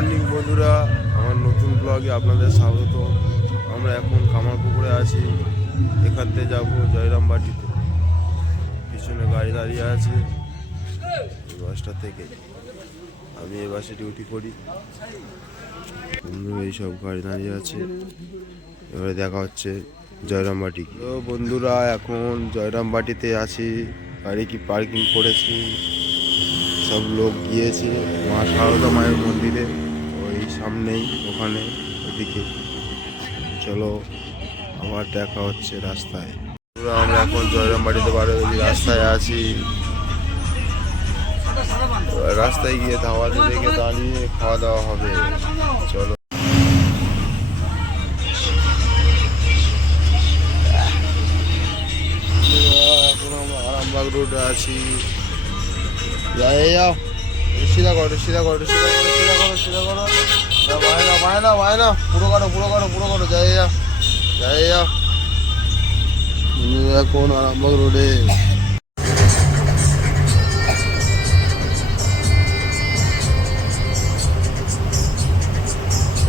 Morning বন্ধুরা, আমার নতুন ব্লগে আপনাদের স্বাগত। আমরা এখন কামারপুকুরে আছি। এখান থেকে যাবো জয়রামবাটিতে। পিছনে গাড়ি দাঁড়িয়ে আছে এই বাসটা থেকে। আমি এই বাসে ডিউটি করি। বন্ধু এইসব গাড়ি দাঁড়িয়ে আছে, এবারে দেখা হচ্ছে জয়রামবাটি। তো বন্ধুরা, এখন জয়রামবাটিতে আছি। গাড়ি কি পার্কিং করেছি, সব লোক গিয়েছে মা সারদা মায়ের মন্দিরে, ওই সামনেই ওখানে ওদিকে। চলো আবার দেখা হচ্ছে রাস্তায়। আমরা এখন জয়রামবাটিতে রাস্তায় আছি। রাস্তায় গিয়ে ধাওয়াতে দেখে দাঁড়িয়ে খাওয়া দাওয়া হবে। চলো এখন আমরা আরামবাগ রোডে আছি। যাও সিধা করো, সিধা করো, সিধা করো, সিধা করো, সিধা করো। বায়না বায়না বায়না, পুরো করো, পুরো করো, পুরো করো। যাই যাও, যাই যাও। এখন আরামবাগ রোডে।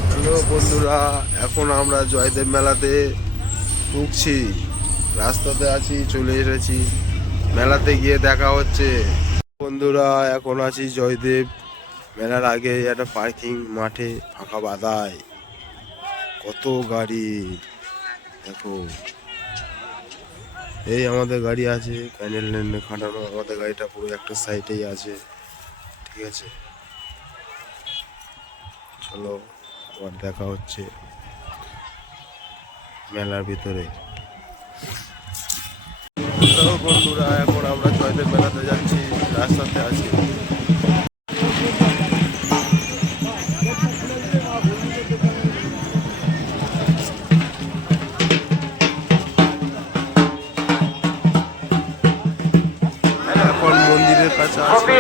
হ্যালো বন্ধুরা, এখন আমরা জয়দেব মেলাতে ঢুকছি। রাস্তাতে আছি, চলে এসেছি। মেলাতে গিয়ে দেখা হচ্ছে। বন্ধুরা, এখন আছি জয়দেব মেলার আগে একটা পার্কিং মাঠে, ফাঁকা বাদায় কত গাড়ি দেখো। এই আমাদের গাড়ি আছে, প্যানেল ল্যান্ডে খাটানো। আমাদের গাড়িটা পুরো একটা সাইডেই আছে, ঠিক আছে। চলো আবার দেখা হচ্ছে মেলার ভিতরে। বন্ধুরা, এখন আমরা জয়দেব মেলাতে যাচ্ছি, রাস্তাতে আছি। এখন মন্দিরের কাছে আছি।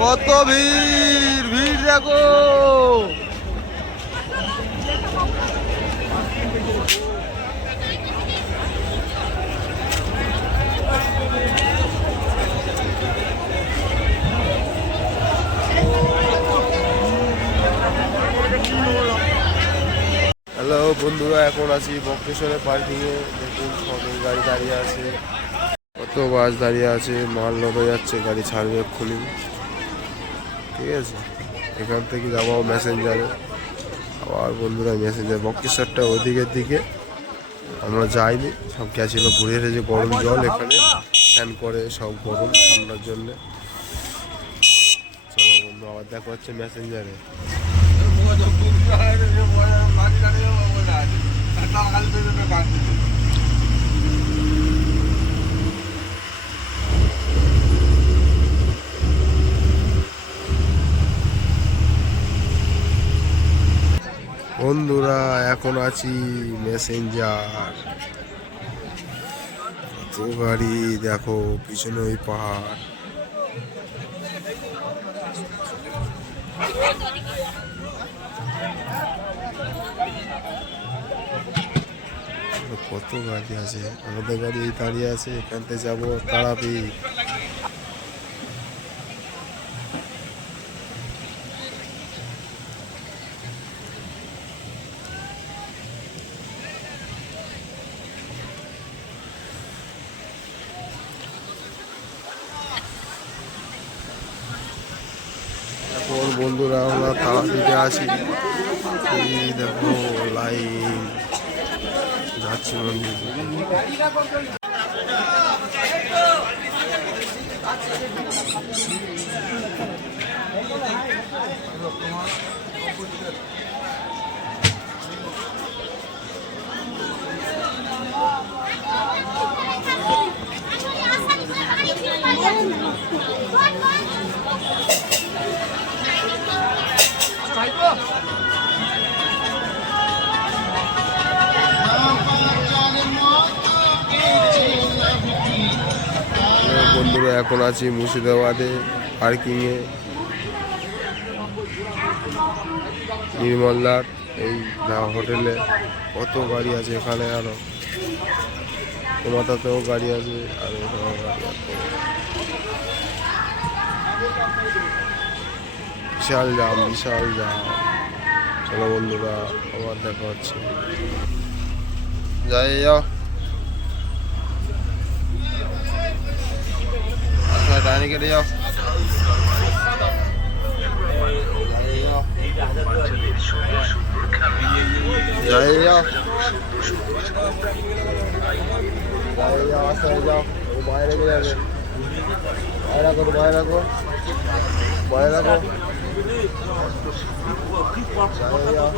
কত ভিড়, ভিড় দেখো। হ্যালো বন্ধুরা, এখন আছি বক্রেশ্বরের পার্কিংয়ে। দেখুন সব গাড়ি দাঁড়িয়ে আছে, কত বাস দাঁড়িয়ে আছে। মাল লোড হয়ে যাচ্ছে, গাড়ি ছাড়বে এক্ষুনি, ঠিক আছে। এখান থেকে যাবো ম্যাসেঞ্জারে। আবার বন্ধুরা ম্যাসেঞ্জার বক্রেশ্বরটা ওদিকের দিকে, আমরা যাইনি, সব গেছিলো ঘুরে এসেছে। গরম জল এখানে স্নান করে, সব গরম ঠান্ডার জন্যে। চলো বন্ধু, আবার দেখা হচ্ছে ম্যাসেঞ্জারে। বন্ধুরা, এখন আছি ম্যাসেঞ্জার। কত গাড়ি দেখো, পিছনে ওই পাহাড়। কত গাড়ি আছে, আমাদের গাড়ি দাঁড়িয়ে আছে। এখান থেকে যাবো তারাপীঠ। এখন বন্ধুরা, আমরা তারাপীঠে আছি। এই দেখো লাইন যাচ্ছে মন্দির। বন্ধুরা এখন আছি মুর্শিদাবাদে পার্কিংয়ে, নির্মলদার এই হোটেলে। কত গাড়ি আছে এখানে, আরো মাথাতেও গাড়ি আছে, আর এখানেও গাড়ি আছে। বিশাল জাম, বিশাল জাম। চলো বন্ধুরা, আবার দেখা হচ্ছে। যাই যাও, আচ্ছা ডাইনি কেটে যাও। যাই যাও, আস্তে যাও, বাইরে রেখে যাবে। বাইরে রাখো, বাইরে রাখো, বাইরে রাখো। যাই যাও।